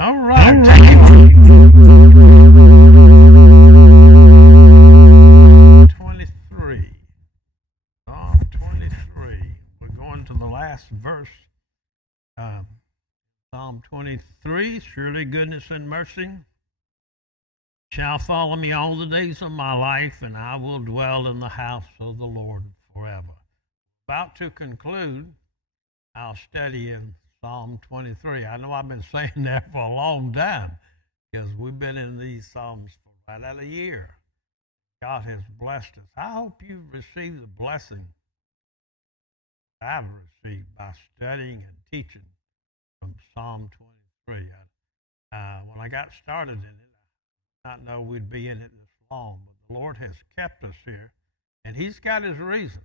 All right. Take it. 23. Psalm 23. We're going to the last verse. Psalm 23. Surely goodness and mercy shall follow me all the days of my life, and I will dwell in the house of the Lord forever. About to conclude our study in Psalm 23. I know I've been saying that for a long time because we've been in these Psalms for right at a year. God has blessed us. I hope you've received the blessing I've received by studying and teaching from Psalm 23. When I got started in it, I did not know we'd be in it this long, but the Lord has kept us here, and He's got His reason.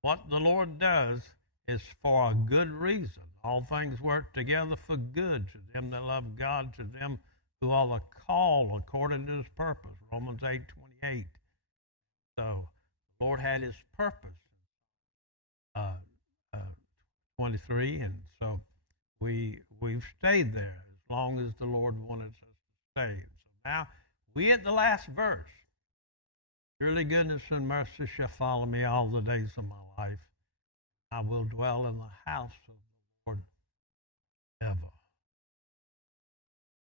What the Lord does is for a good reason. All things work together for good to them that love God, to them who are the called according to His purpose. Romans 8:28. So the Lord had His purpose. 23, and so we've stayed there as long as the Lord wanted us to stay. So now we at the last verse. Surely goodness and mercy shall follow me all the days of my life. I will dwell in the house of the Lord ever.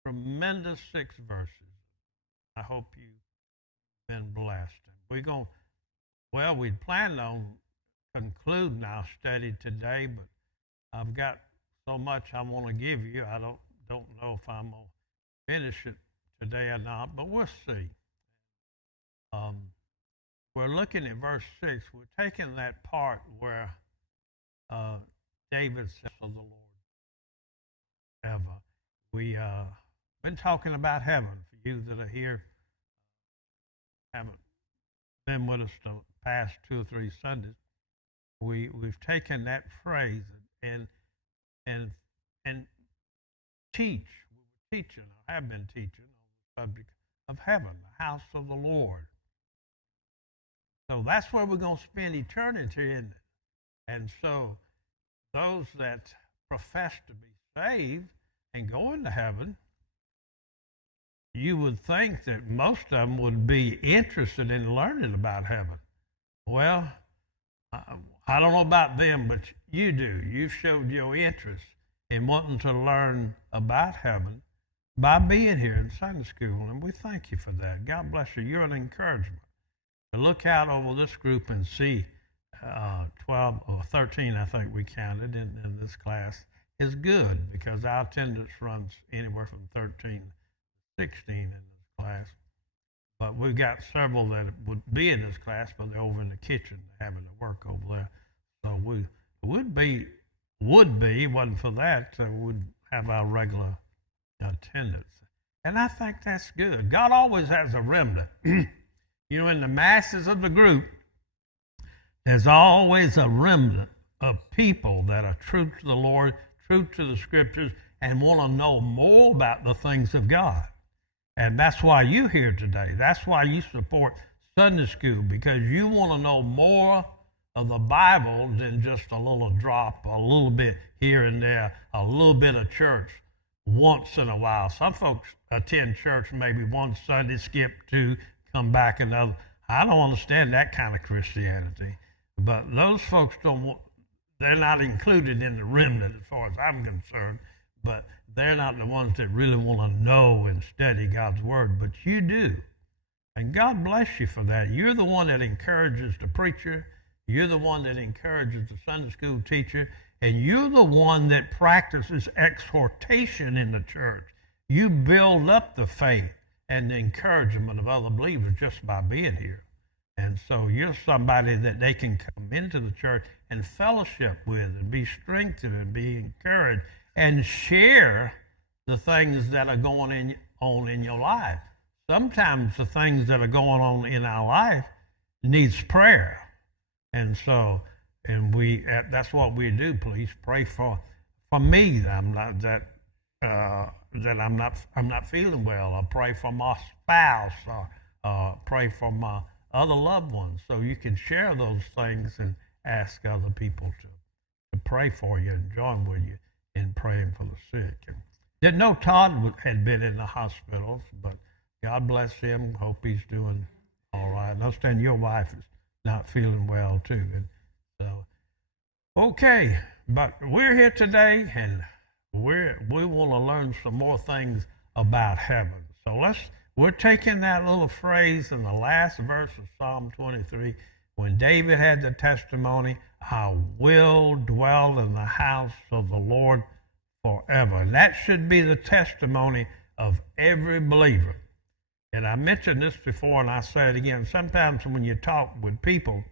Tremendous 6 verses. I hope you've been blessed. We'd planned on concluding our study today, but I've got so much I want to give you. I don't know if I'm going to finish it today or not, but we'll see. We're looking at verse 6. We're taking that part where David says of the Lord ever. We've been talking about heaven. For you that are here, haven't been with us the past 2 or 3 Sundays, we've taken that phrase and teach. We were teaching, or have been teaching on the subject of heaven, the house of the Lord. So that's where we're going to spend eternity, isn't it? And so those that profess to be saved and go into heaven, you would think that most of them would be interested in learning about heaven. Well, I don't know about them, but you do. You've showed your interest in wanting to learn about heaven by being here in Sunday school, and we thank you for that. God bless you. You're an encouragement. To look out over this group and see 12 or 13, I think we counted in this class, is good because our attendance runs anywhere from 13 to 16 in this class. But we've got several that would be in this class, but they're over in the kitchen having to work over there. So we would be, wasn't for that, we'd have our regular attendance. And I think that's good. God always has a remnant. You know, in the masses of the group, there's always a remnant of people that are true to the Lord, true to the Scriptures, and want to know more about the things of God. And that's why you're here today. That's why you support Sunday school, because you want to know more of the Bible than just a little drop, a little bit here and there, a little bit of church once in a while. Some folks attend church maybe one Sunday, skip 2, come back another. I don't understand that kind of Christianity. But those folks they're not included in the remnant as far as I'm concerned. But they're not the ones that really want to know and study God's Word, but you do. And God bless you for that. You're the one that encourages the preacher. You're the one that encourages the Sunday school teacher. And you're the one that practices exhortation in the church. You build up the faith and the encouragement of other believers just by being here. And so you're somebody that they can come into the church and fellowship with and be strengthened and be encouraged and share the things that are going on in your life. Sometimes the things that are going on in our life needs prayer. And so, that's what we do. Please pray for me. I'm not feeling well. Or pray for my spouse, or pray for my other loved ones. So you can share those things and ask other people to pray for you and join with you in praying for the sick. Didn't know Todd had been in the hospitals, but God bless him. Hope he's doing all right. I understand your wife is not feeling well too. And so, okay, but we're here today, and we want to learn some more things about heaven. So we're taking that little phrase in the last verse of Psalm 23, when David had the testimony, I will dwell in the house of the Lord forever. And that should be the testimony of every believer. And I mentioned this before, and I say it again. Sometimes when you talk with people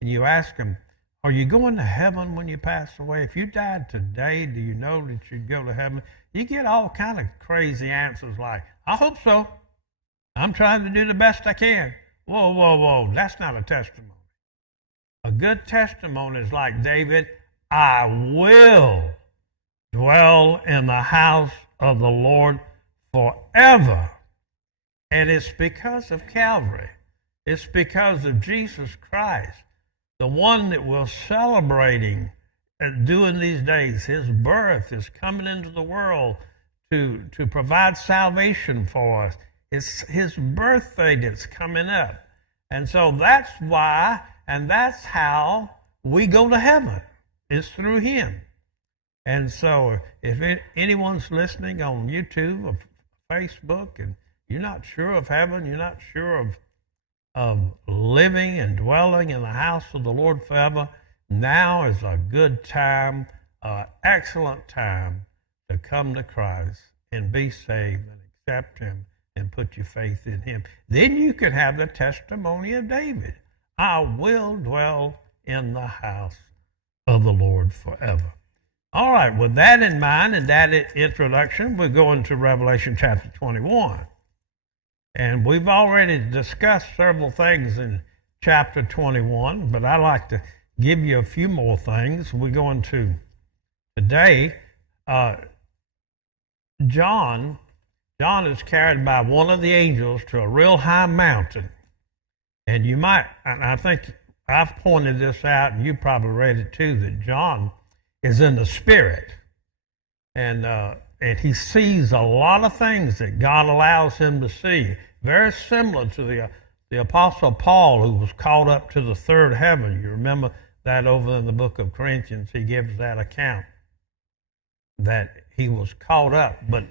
and you ask them, are you going to heaven when you pass away? If you died today, do you know that you'd go to heaven? You get all kind of crazy answers like, I hope so. I'm trying to do the best I can. Whoa, whoa, whoa. That's not a testimony. A good testimony is like David, I will dwell in the house of the Lord forever. And it's because of Calvary. It's because of Jesus Christ, the one that we're celebrating during these days. His birth is coming into the world to provide salvation for us. It's his birthday that's coming up. And so that's why, and that's how we go to heaven. It's through him. And so if anyone's listening on YouTube or Facebook and you're not sure of heaven, you're not sure of living and dwelling in the house of the Lord forever, now is a good time, an excellent time to come to Christ and be saved and accept him and put your faith in him. Then you can have the testimony of David. I will dwell in the house of the Lord forever. All right, with that in mind and that introduction, we're going to Revelation chapter 21. And we've already discussed several things in chapter 21, but I'd like to give you a few more things. We're going to, today, John is carried by one of the angels to a real high mountain. And you might, and I think I've pointed this out, and you probably read it too, that John is in the Spirit. And he sees a lot of things that God allows him to see. Very similar to the Apostle Paul, who was caught up to the third heaven. You remember that over in the book of Corinthians, he gives that account, that he was caught up, but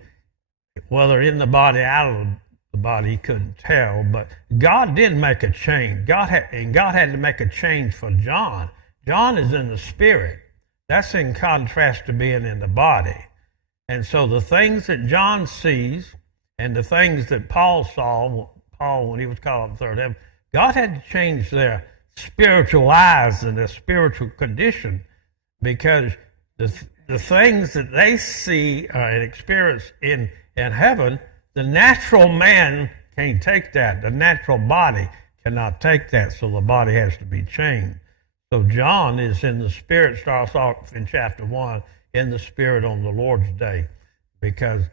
whether in the body, out of the body, he couldn't tell. But God did make a change. God had to make a change for John. John is in the Spirit. That's in contrast to being in the body. And so the things that John sees and the things that Paul saw, when he was called up to third heaven, God had to change their spiritual eyes and their spiritual condition, because the things that they see and experience in heaven, the natural man can't take that. The natural body cannot take that, so the body has to be changed. So John is in the Spirit, starts off in chapter 1, in the Spirit on the Lord's day, because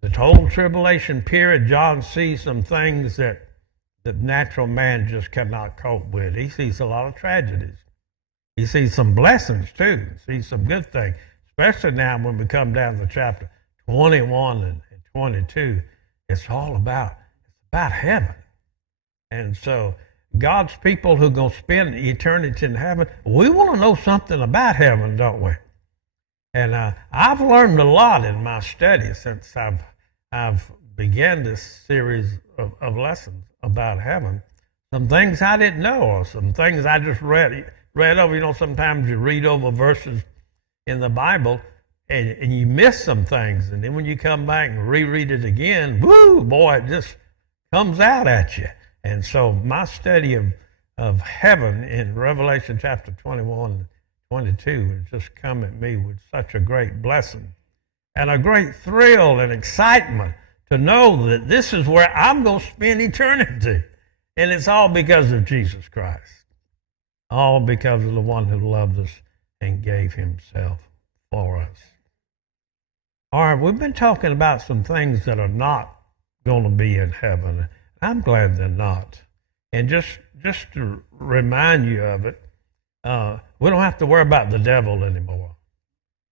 the whole tribulation period, John sees some things that the natural man just cannot cope with. He sees a lot of tragedies. He sees some blessings too. He sees some good things, especially now when we come down to chapter 21 and 22. It's all about heaven. And so God's people who are going to spend eternity in heaven, we want to know something about heaven, don't we? And I've learned a lot in my study since I've began this series of lessons about heaven. Some things I didn't know, or some things I just read over. You know, sometimes you read over verses in the Bible and you miss some things. And then when you come back and reread it again, woo, boy, it just comes out at you. And so my study of heaven in Revelation chapter 21 and 22 has just come at me with such a great blessing and a great thrill and excitement to know that this is where I'm going to spend eternity. And it's all because of Jesus Christ. All because of the one who loved us and gave himself for us. All right, we've been talking about some things that are not going to be in heaven. I'm glad they're not. And just to remind you of it, we don't have to worry about the devil anymore.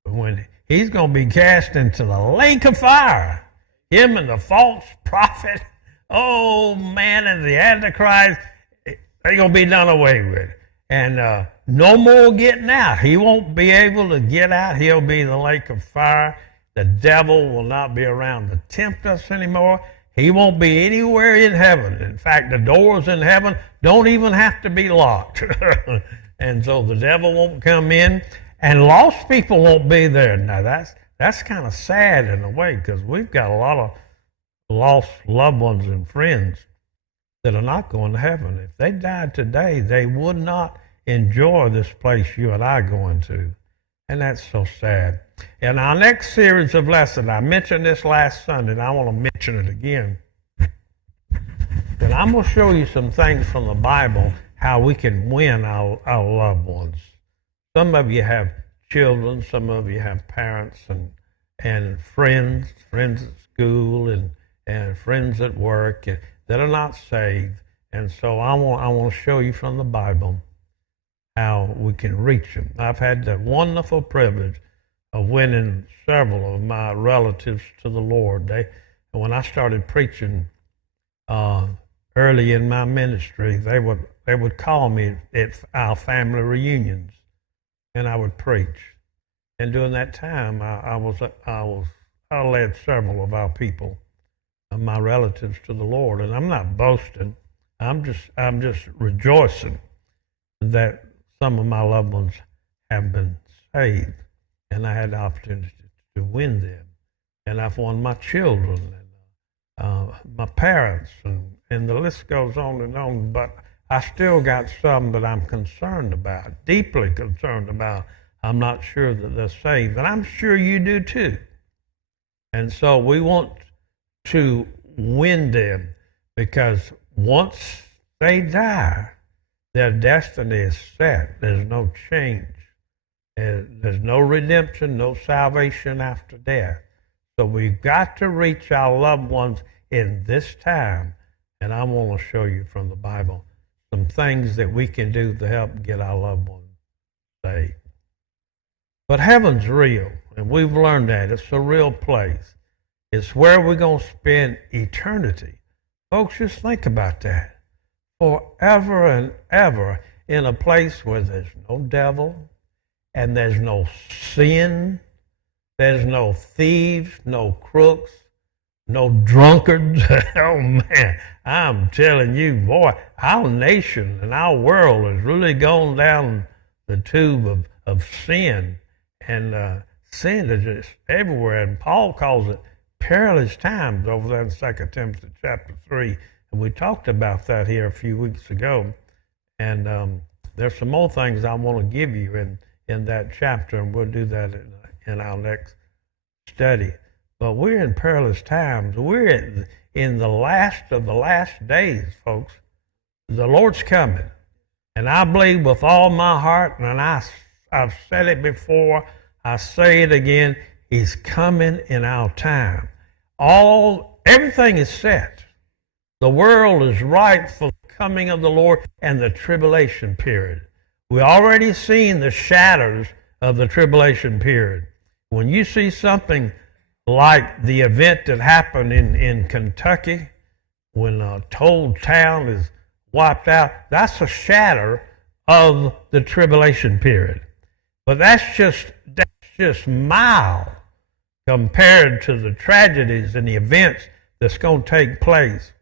When he's going to be cast into the lake of fire. Him and the false prophet, oh man, and the Antichrist, they're going to be done away with. And no more getting out. He won't be able to get out. He'll be in the lake of fire. The devil will not be around to tempt us anymore. He won't be anywhere in heaven. In fact, the doors in heaven don't even have to be locked. And so the devil won't come in, and lost people won't be there. Now, that's kind of sad in a way, because we've got a lot of lost loved ones and friends that are not going to heaven. If they died today, they would not enjoy this place you and I are going to. And that's so sad. In our next series of lessons, I mentioned this last Sunday, and I want to mention it again. But I'm going to show you some things from the Bible, how we can win our loved ones. Some of you have children, some of you have parents and friends at school and friends at work that are not saved. And so I want to show you from the Bible how we can reach them. I've had the wonderful privilege of winning several of my relatives to the Lord. When I started preaching early in my ministry, they would call me at our family reunions, and I would preach. And during that time, I led several of our people, my relatives, to the Lord. And I'm not boasting. I'm just rejoicing that some of my loved ones have been saved, and I had the opportunity to win them. And I've won my children and my parents, and the list goes on and on. But I still got some that I'm concerned about, deeply concerned about. I'm not sure that they're saved, and I'm sure you do too. And so we want to win them, because once they die, their destiny is set. There's no change. There's no redemption, no salvation after death. So we've got to reach our loved ones in this time. And I want to show you from the Bible some things that we can do to help get our loved ones saved. But heaven's real, and we've learned that. It's a real place. It's where we're going to spend eternity. Folks, just think about that. Forever and ever, in a place where there's no devil, and there's no sin, there's no thieves, no crooks, no drunkards. Oh man, I'm telling you, boy, our nation and our world has really gone down the tube of sin, and sin is just everywhere. And Paul calls it perilous times over there in 2 Timothy chapter 3. And we talked about that here a few weeks ago. And there's some more things I want to give you in that chapter, and we'll do that in our next study. But we're in perilous times. We're in the last of the last days, folks. The Lord's coming. And I believe with all my heart, and I've said it before, I say it again, He's coming in our time. Everything is set. The world is ripe for the coming of the Lord and the tribulation period. We've already seen the shadows of the tribulation period. When you see something like the event that happened in Kentucky, when a whole town is wiped out, that's a shadow of the tribulation period. But that's just mild compared to the tragedies and the events that's going to take place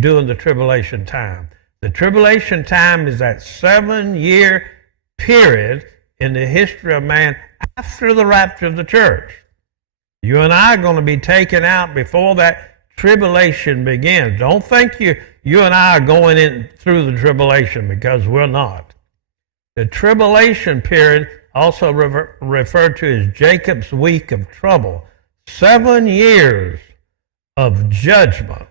during the tribulation time. The tribulation time is that 7-year period in the history of man after the rapture of the church. You and I are going to be taken out before that tribulation begins. Don't think you and I are going in through the tribulation, because we're not. The tribulation period, also referred to as Jacob's week of trouble, 7 years of judgment.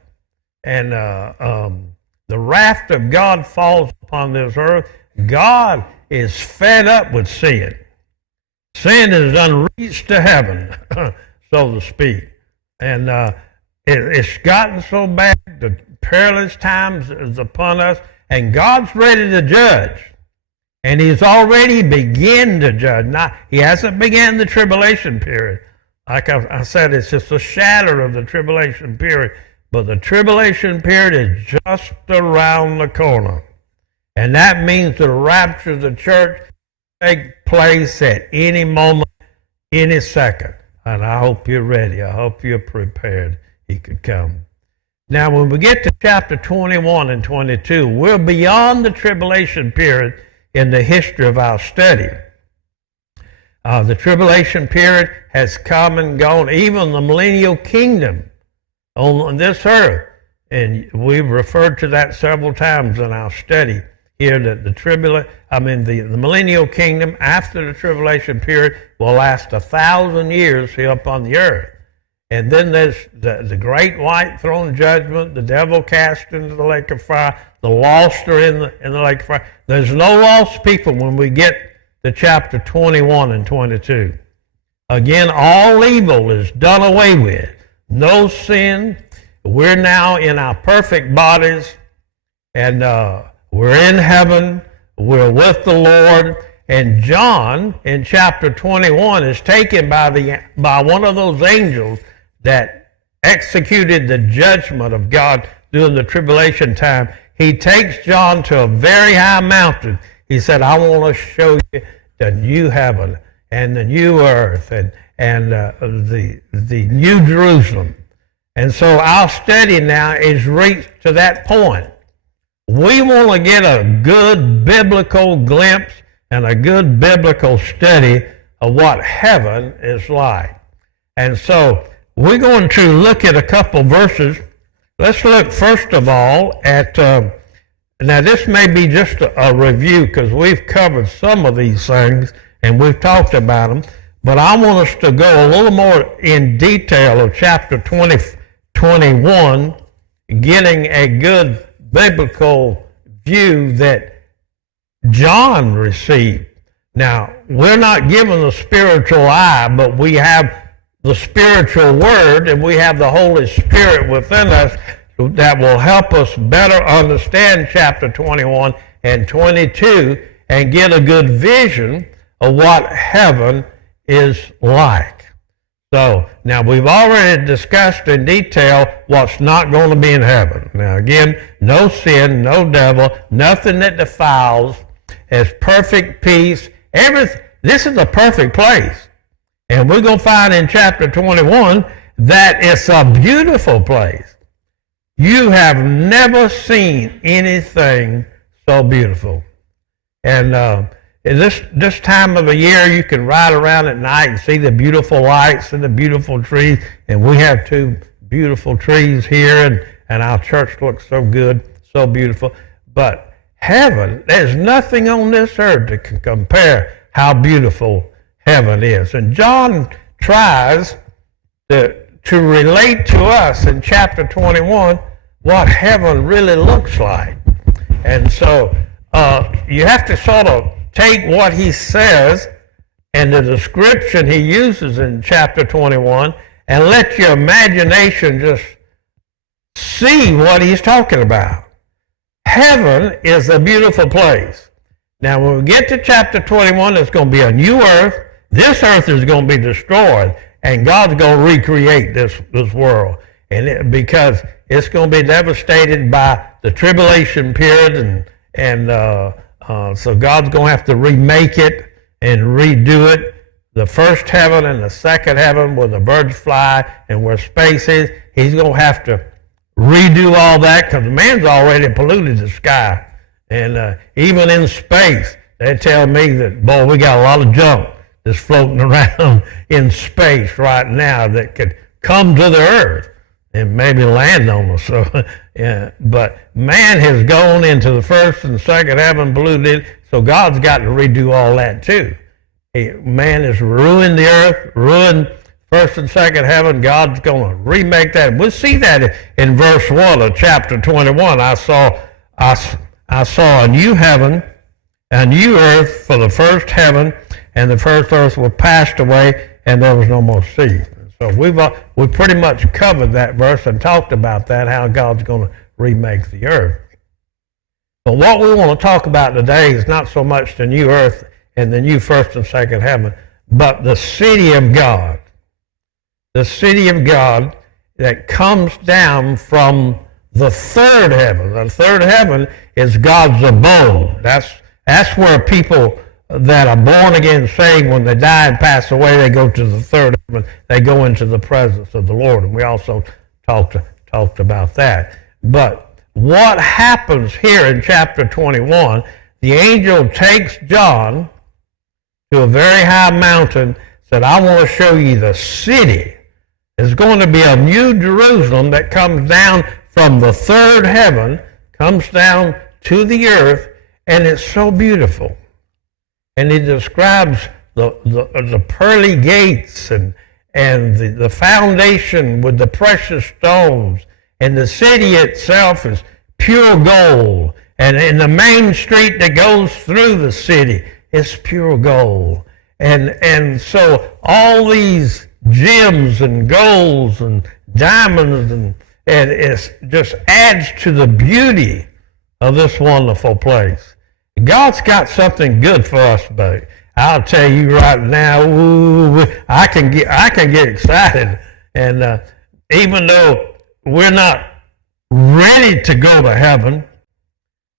And the wrath of God falls upon this earth. God is fed up with sin. Sin has done reached to heaven, so to speak. And it's gotten so bad, the perilous times is upon us, and God's ready to judge. And he's already begun to judge. Now, he hasn't begun the tribulation period. Like I said, it's just a shadow of the tribulation period. But the tribulation period is just around the corner. And that means the rapture of the church take place at any moment, any second. And I hope you're ready. I hope you're prepared. He could come. Now, when we get to chapter 21 and 22, we're beyond the tribulation period in the history of our study. The tribulation period has come and gone, even the millennial kingdom on this earth. And we've referred to that several times in our study here, that the millennial kingdom after the tribulation period will last 1,000 years here upon the earth. And then there's the great white throne judgment, the devil cast into the lake of fire, the lost are in the lake of fire. There's no lost people when we get to chapter 21 and 22. Again, all evil is done away with. No sin. We're now in our perfect bodies, and we're in heaven. We're with the Lord. And John, in chapter 21, is taken by one of those angels that executed the judgment of God during the tribulation time. He takes John to a very high mountain. He said, I want to show you the new heaven and the new earth and the new Jerusalem. And so our study now is reached to that point. We want to get a good biblical glimpse and a good biblical study of what heaven is like. And so we're going to look at a couple verses. Let's look first of all at, now this may be just a review because we've covered some of these things and we've talked about them, but I want us to go a little more in detail of chapter 21, getting a good biblical view that John received. Now, we're not given the spiritual eye, but we have the spiritual word, and we have the Holy Spirit within us that will help us better understand chapter 21 and 22 and get a good vision of what heaven is like. So, now we've already discussed in detail what's not going to be in heaven. Now again, no sin, no devil, nothing that defiles, has perfect peace. This is a perfect place. And we're going to find in chapter 21 that it's a beautiful place. You have never seen anything so beautiful. And in this time of the year, you can ride around at night and see the beautiful lights and the beautiful trees. And we have two beautiful trees here, and our church looks so good, so beautiful. But heaven, there's nothing on this earth that can compare how beautiful heaven is. And John tries to relate to us in chapter 21 what heaven really looks like. And so you have to sort of take what he says and the description he uses in chapter 21 and let your imagination just see what he's talking about. Heaven is a beautiful place. Now, when we get to chapter 21, there's going to be a new earth. This earth is going to be destroyed, and God's going to recreate this world. Because it's going to be devastated by the tribulation period, so God's going to have to remake it and redo it. The first heaven and the second heaven where the birds fly and where space is, he's going to have to redo all that because man's already polluted the sky. And even in space, they tell me that, boy, we got a lot of junk that's floating around in space right now that could come to the earth and maybe land on us. So, yeah. But man has gone into the first and second heaven, polluted, so God's got to redo all that too. Man has ruined the earth, ruined first and second heaven. God's going to remake that. We'll see that in verse 1 of chapter 21. I saw a new heaven, a new earth, for the first heaven and the first earth were passed away, and there was no more sea. So we've pretty much covered that verse and talked about that, how God's going to remake the earth. But what we want to talk about today is not so much the new earth and the new first and second heaven, but the city of God. The city of God that comes down from the third heaven. The third heaven is God's abode. That's where people that are born again, saved, when they die and pass away, they go to the third heaven. They go into the presence of the Lord. And we also talked about that. But what happens here in chapter 21, the angel takes John to a very high mountain, said, I want to show you the city. There's going to be a new Jerusalem that comes down from the third heaven, comes down to the earth, and it's so beautiful. And he describes the pearly gates and the foundation with the precious stones. And the city itself is pure gold. And in the main street that goes through the city is pure gold. And so all these gems and golds and diamonds and it just adds to the beauty of this wonderful place. God's got something good for us, babe. I'll tell you right now, I can get excited, and even though we're not ready to go to heaven,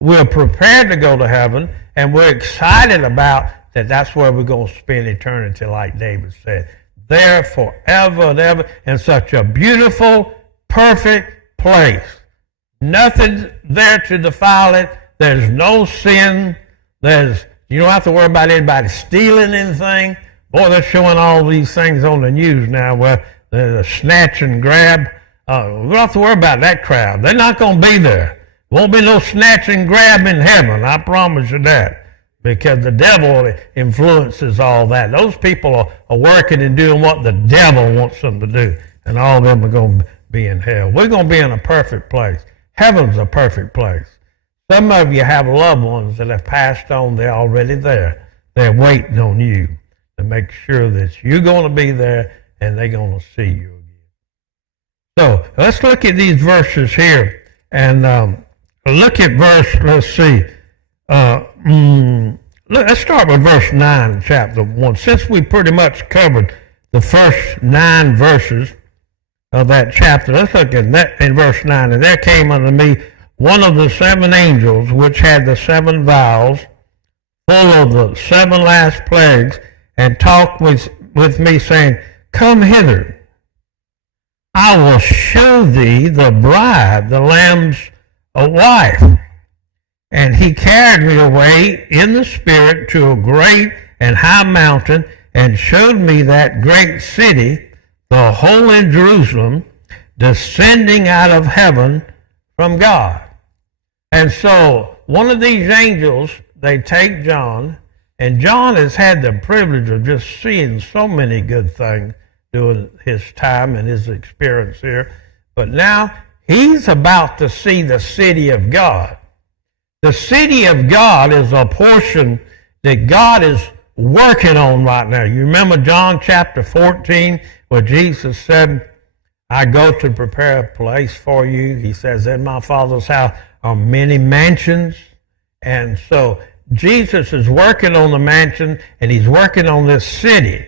we're prepared to go to heaven, and we're excited about that. That's where we're going to spend eternity, like David said, there forever and ever, in such a beautiful, perfect place. Nothing there to defile it. There's no sin. You don't have to worry about anybody stealing anything. Boy, they're showing all these things on the news now where there's a snatch and grab. We don't have to worry about that crowd. They're not going to be there. Won't be no snatch and grab in heaven. I promise you that. Because the devil influences all that. Those people are working and doing what the devil wants them to do. And all of them are going to be in hell. We're going to be in a perfect place. Heaven's a perfect place. Some of you have loved ones that have passed on. They're already there. They're waiting on you to make sure that you're going to be there and they're going to see you again. So let's look at these verses here and look at let's see. Let's start with verse 9, chapter 1. Since we pretty much covered the first 9 verses of that chapter, let's look at that in verse 9. And there came unto me one of the 7 angels which had the 7 vials full of the 7 last plagues, and talked with me, saying, Come hither, I will show thee the bride, the Lamb's wife. And he carried me away in the Spirit to a great and high mountain, and showed me that great city, the holy Jerusalem, descending out of heaven from God. And so one of these angels, they take John, and John has had the privilege of just seeing so many good things during his time and his experience here. But now he's about to see the city of God. The city of God is a portion that God is working on right now. You remember John chapter 14 where Jesus said, I go to prepare a place for you. He says, in my Father's house are many mansions. And so Jesus is working on the mansion, and he's working on this city.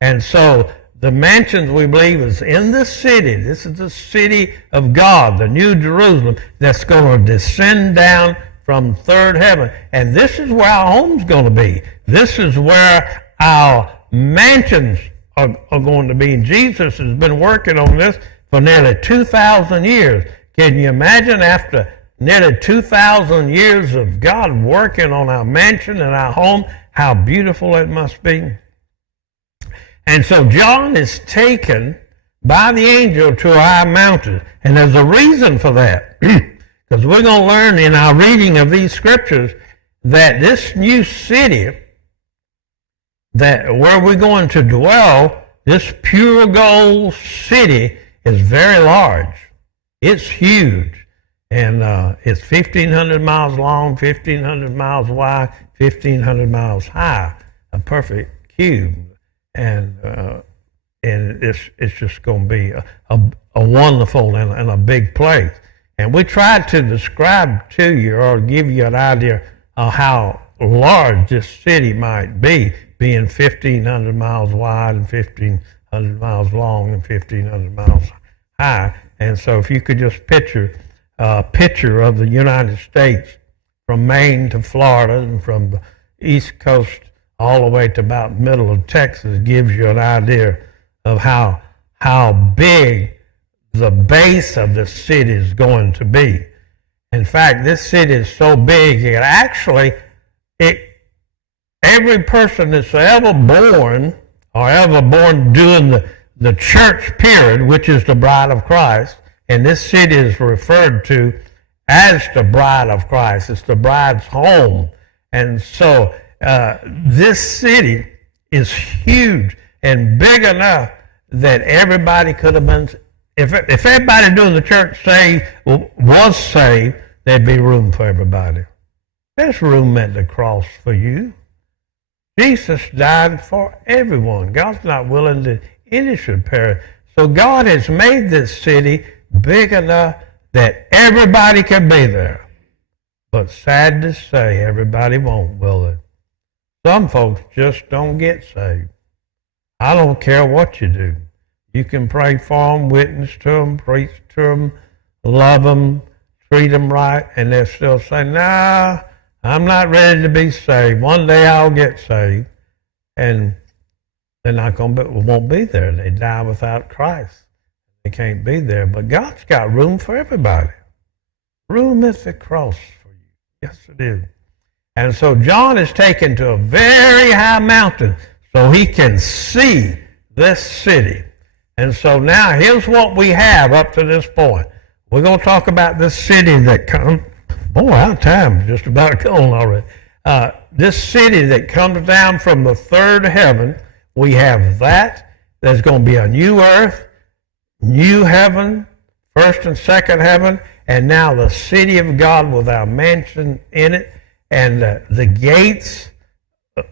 And so the mansions, we believe, is in the city. This is the city of God, the New Jerusalem, that's going to descend down from third heaven. And this is where our home's going to be. This is where our mansions are going to be. And Jesus has been working on this for nearly 2,000 years. Can you imagine after nearly 2,000 years of God working on our mansion and our home, how beautiful it must be? And so John is taken by the angel to a high mountain. And there's a reason for that. Because we're going to learn in our reading of these scriptures that this new city, that where we're going to dwell, this pure gold city is very large. It's huge. And it's 1,500 miles long, 1,500 miles wide, 1,500 miles high, a perfect cube. And it's just going to be a wonderful and a big place. And we tried to describe to you or give you an idea of how large this city might be, being 1,500 miles wide and 1,500 miles long and 1,500 miles high. And so if you could just picture a picture of the United States from Maine to Florida and from the East Coast all the way to about the middle of Texas, gives you an idea of how big the base of the city is going to be. In fact, this city is so big that actually every person that's ever born during the church period, which is the bride of Christ, and this city is referred to as the bride of Christ. It's the bride's home. And so this city is huge and big enough that everybody could have been, if everybody doing the church was saved, there'd be room for everybody. There's room at the cross for you. Jesus died for everyone. God's not willing that any should perish. So God has made this city big enough that everybody can be there. But sad to say, everybody won't, will they? Some folks just don't get saved. I don't care what you do. You can pray for them, witness to them, preach to them, love them, treat them right, and they'll still say, nah, I'm not ready to be saved. One day I'll get saved. And they're not won't be there. They die without Christ. They can't be there. But God's got room for everybody. Room at the cross for you. Yes, it is. And so John is taken to a very high mountain so he can see this city. And so now here's what we have up to this point. We're going to talk about this city that comes. Boy, our time's just about gone already. This city that comes down from the third heaven, we have that. There's going to be a new earth, new heaven, first and second heaven, and now the city of God with our mansion in it. And the gates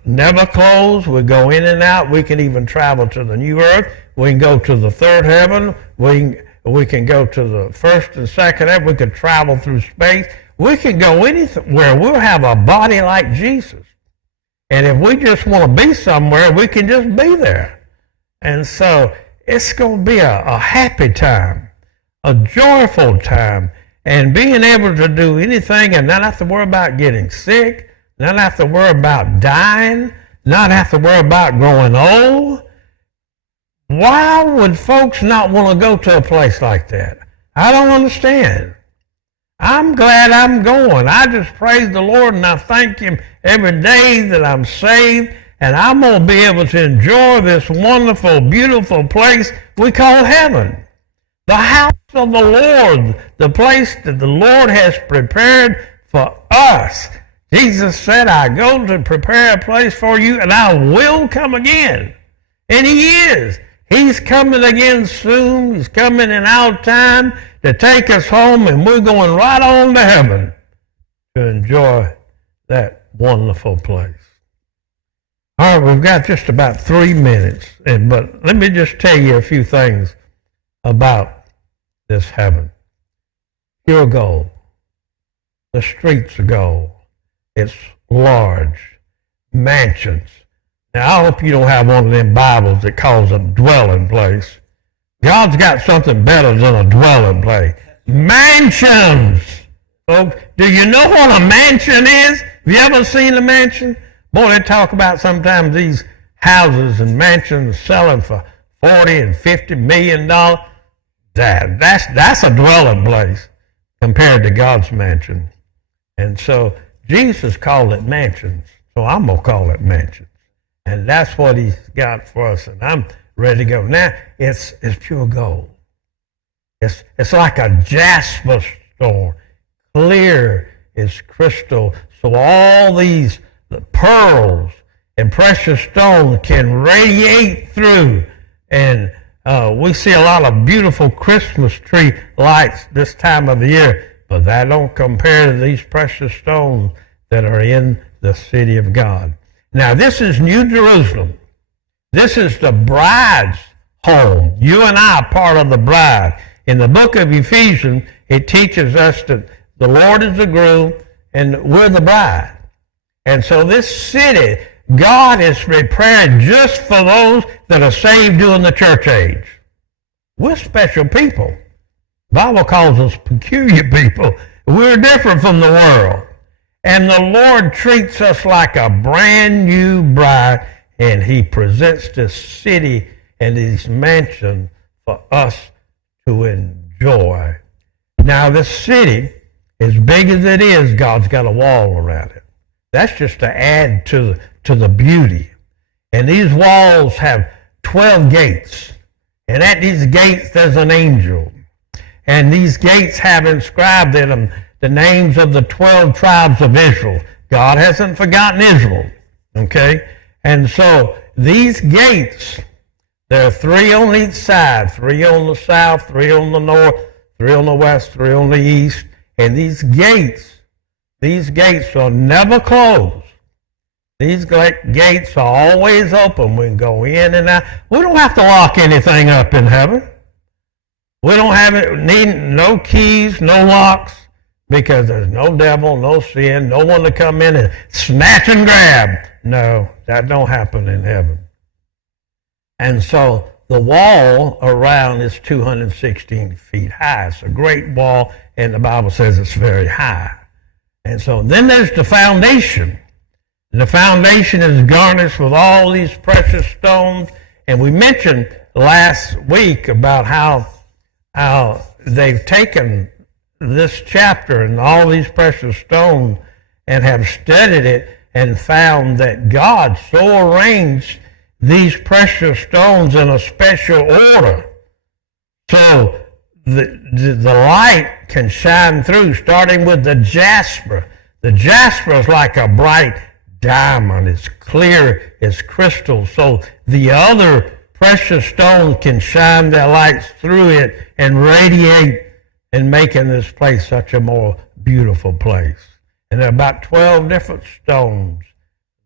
never close. We go in and out. We can even travel to the new earth. We can go to the third heaven. We can go to the first and second heaven. We can travel through space. We can go anywhere. We'll have a body like Jesus. And if we just want to be somewhere, we can just be there. And so it's going to be a happy time, a joyful time, and being able to do anything and not have to worry about getting sick, not have to worry about dying, not have to worry about growing old. Why would folks not want to go to a place like that? I don't understand. I'm glad I'm going. I just praise the Lord and I thank Him every day that I'm saved, and I'm going to be able to enjoy this wonderful, beautiful place we call heaven. The house of the Lord, the place that the Lord has prepared for us. Jesus said, I go to prepare a place for you and I will come again. And He is. He's coming again soon. He's coming in our time to take us home, and we're going right on to heaven to enjoy that wonderful place. All right, we've got just about 3 minutes, but let me just tell you a few things about this heaven. Pure gold. The streets are gold. It's large. Mansions. Now, I hope you don't have one of them Bibles that calls a dwelling place. God's got something better than a dwelling place. Mansions! Folks, do you know what a mansion is? Have you ever seen a mansion? Boy, they talk about sometimes these houses and mansions selling for $40 and $50 million. That's a dwelling place compared to God's mansion. And so Jesus called it mansions, so I'm going to call it mansions. And that's what He's got for us, and I'm ready to go. Now, it's pure gold. It's like a jasper stone, clear as crystal. So all these pearls and precious stones can radiate through. And we see a lot of beautiful Christmas tree lights this time of the year, but that don't compare to these precious stones that are in the city of God. Now, this is New Jerusalem. This is the bride's home. You and I are part of the bride. in the book of Ephesians, it teaches us that the Lord is the groom and we're the bride. And so this city, God is prepared just for those that are saved during the church age. We're special people. The Bible calls us peculiar people. We're different from the world. And the Lord treats us like a brand new bride, and he presents this city and this mansion for us to enjoy. Now, this city, as big as it is, God's got a wall around it. That's just to add to the beauty. And these walls have 12 gates. And at these gates, there's an angel. And these gates have inscribed in them the names of the 12 tribes of Israel. God hasn't forgotten Israel. Okay? And so these gates, there are 3 on each side, 3 on the south, 3 on the north, 3 on the west, 3 on the east. And these gates are never closed. These gates are always open. We can go in and out. We don't have to lock anything up in heaven. We don't need no keys, no locks, because there's no devil, no sin, no one to come in and snatch and grab. No, that don't happen in heaven. And so the wall around is 216 feet high. It's a great wall, and the Bible says it's very high. And so then there's the foundation. And the foundation is garnished with all these precious stones. And we mentioned last week about how they've taken this chapter and all these precious stones and have studied it and found that God so arranged these precious stones in a special order. So the light can shine through, starting with the jasper. The jasper is like a bright diamond. It's clear, it's crystal. So the other precious stones can shine their lights through it and radiate and making this place such a more beautiful place. And there are about 12 different stones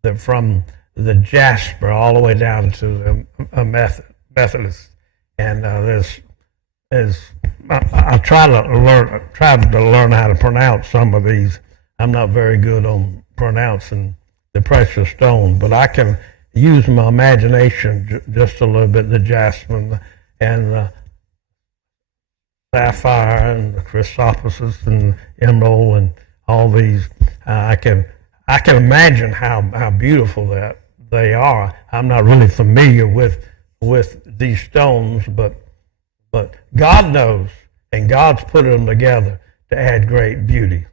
that from the jasper all the way down to the Methodist. And I try to learn how to pronounce some of these. I'm not very good on pronouncing the precious stones, but I can use my imagination just a little bit. The jasper and the sapphire and the chrysoprasus and emerald and all these. I can imagine how beautiful that they are. I'm not really familiar with these stones, but God knows, and God's put them together to add great beauty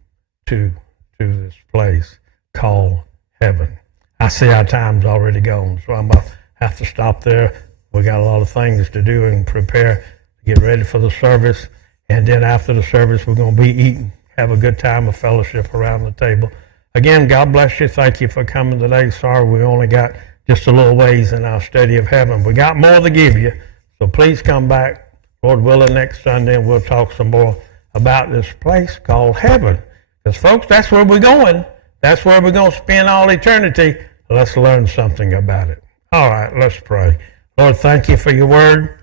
to this place called heaven. I see our time's already gone, so I'm going to have to stop there. We got a lot of things to do and prepare to get ready for the service. And then after the service, we're going to be eating, have a good time of fellowship around the table. Again, God bless you. Thank you for coming today. Sorry we only got just a little ways in our study of heaven. We got more to give you, so please come back, Lord willing, next Sunday, and we'll talk some more about this place called heaven. Because, folks, that's where we're going. That's where we're going to spend all eternity. Let's learn something about it. All right, let's pray. Lord, thank you for your word.